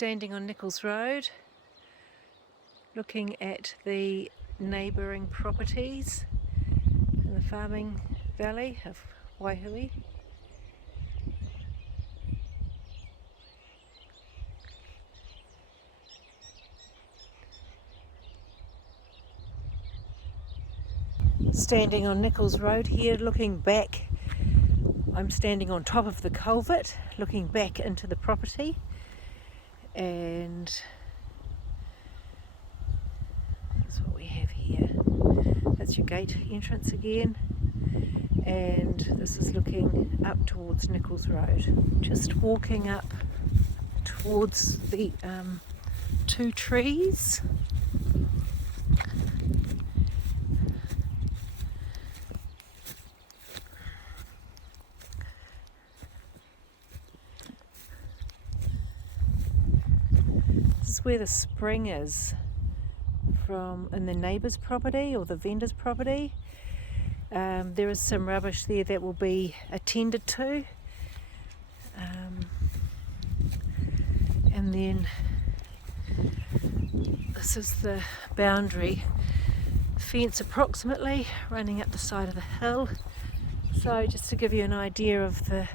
Standing on Nichols Road, looking at the neighbouring properties in the farming valley of Waihue. Standing on Nichols Road here, looking back. I'm standing on top of the culvert, looking back into the property, and that's what we have here. That's your gate entrance again, and this is looking up towards Nichols Road. Just walking up towards the two trees. This is where the spring is from in the neighbour's property or the vendor's property. There is some rubbish there that will be attended to. And then this is the boundary fence approximately running up the side of the hill. So just to give you an idea of the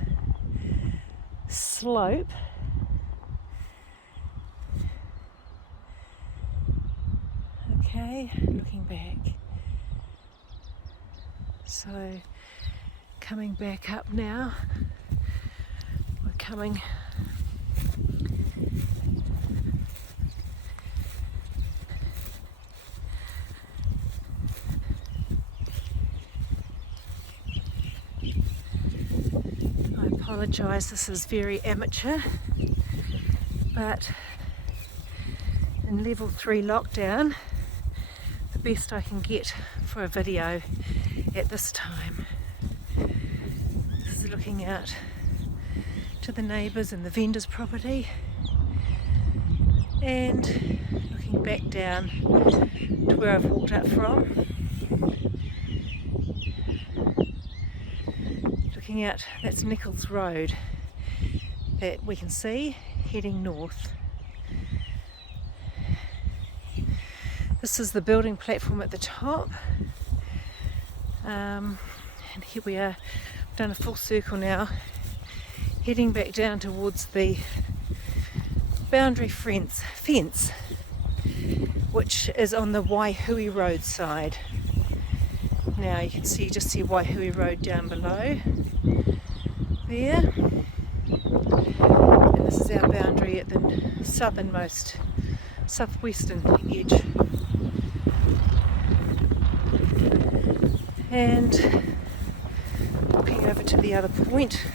slope. Okay, looking back. So coming back up now, we're coming I apologise, this is very amateur, but in level 3 lockdown, the best I can get for a video at this time. This is looking out to the neighbours and the vendor's property, and looking back down to where I've walked up from. Looking out, that's Nichols Road that we can see heading north. This is the building platform at the top, and here we are. We've done a full circle now, heading back down towards the boundary fence, which is on the Waihue Road side. Now you can see, just see Waihue Road down below there, and this is our boundary at the southwestern edge. And looking over to the other point,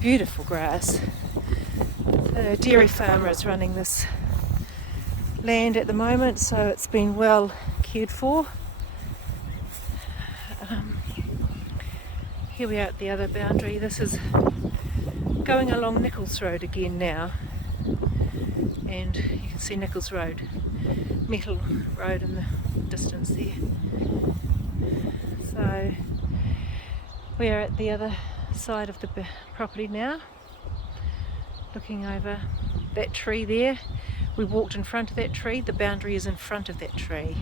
beautiful grass. The dairy farmer is running this land at the moment, so it's been well cared for. Here we are at the other boundary. This is going along Nichols Road again now, and you can see Nichols Road, Metal Road in the distance there. So we are at the other side of the property now, looking over that tree there. We walked in front of that tree, the boundary is in front of that tree.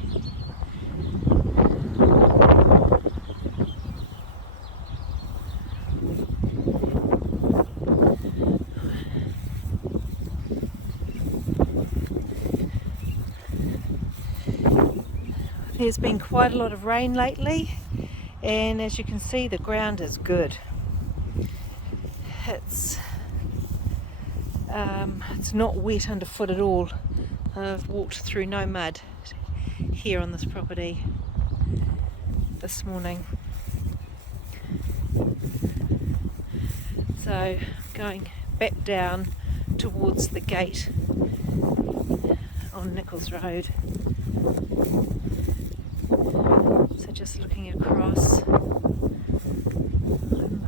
There's been quite a lot of rain lately, and as you can see, the ground is good. It's not wet underfoot at all. I've walked through no mud here on this property this morning. So going back down towards the gate on Nichols Road. So just looking across, I'm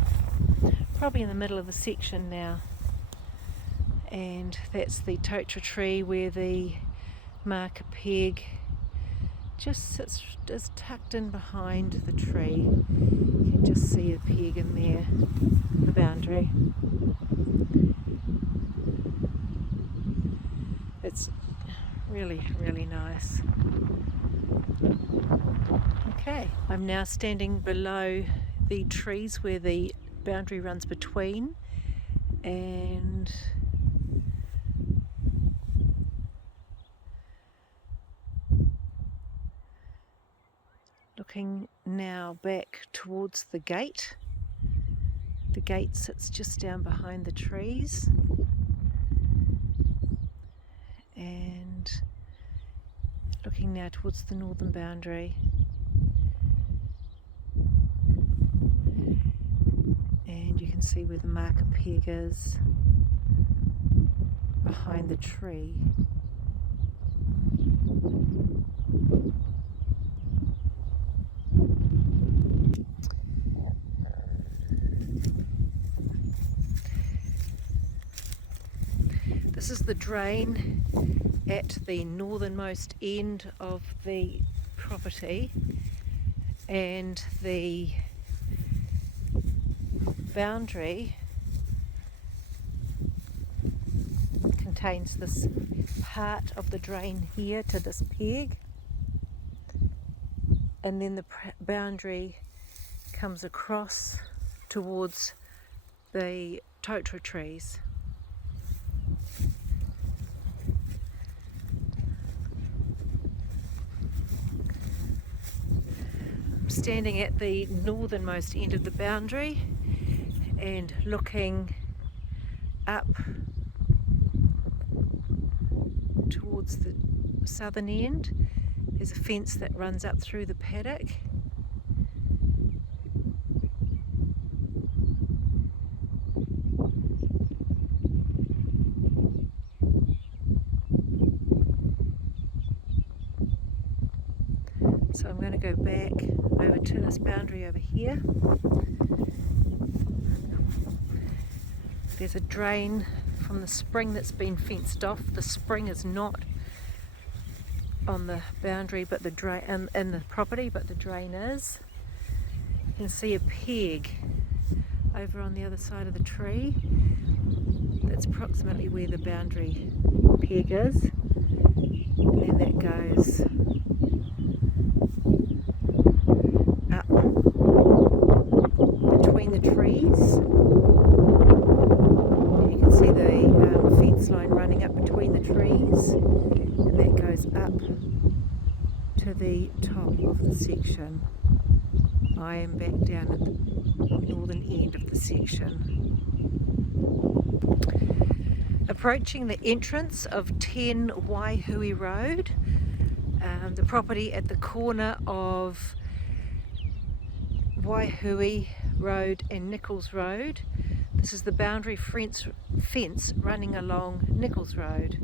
probably in the middle of the section now, and that's the totra tree where the marker peg just sits, just tucked in behind the tree. You can just see the peg in there, the boundary. it's really, really nice. Okay, I'm now standing below the trees where the boundary runs between, and looking now back towards the gate. The gate sits just down behind the trees, and looking now towards the northern boundary. And you can see where the marker peg is behind the tree. This is the drain at the northernmost end of the property, and the boundary contains this part of the drain here to this peg, and then the boundary comes across towards the totara trees. I'm standing at the northernmost end of the boundary and looking up towards the southern end. There's a fence that runs up through the paddock. So I'm going to go back over to this boundary over here. There's a drain from the spring that's been fenced off. The spring is not on the boundary, but the drain in the property, but the drain is. You can see a peg over on the other side of the tree. That's approximately where the boundary peg is, and then that goes up between the trees. You can see the fence line running up between the trees, and that goes up to the top of the section. I am back down at the northern end of the section. Approaching the entrance of 10 Waihue Road, the property at the corner of Waihue Road and Nichols Road. This is the boundary fence running along Nichols Road.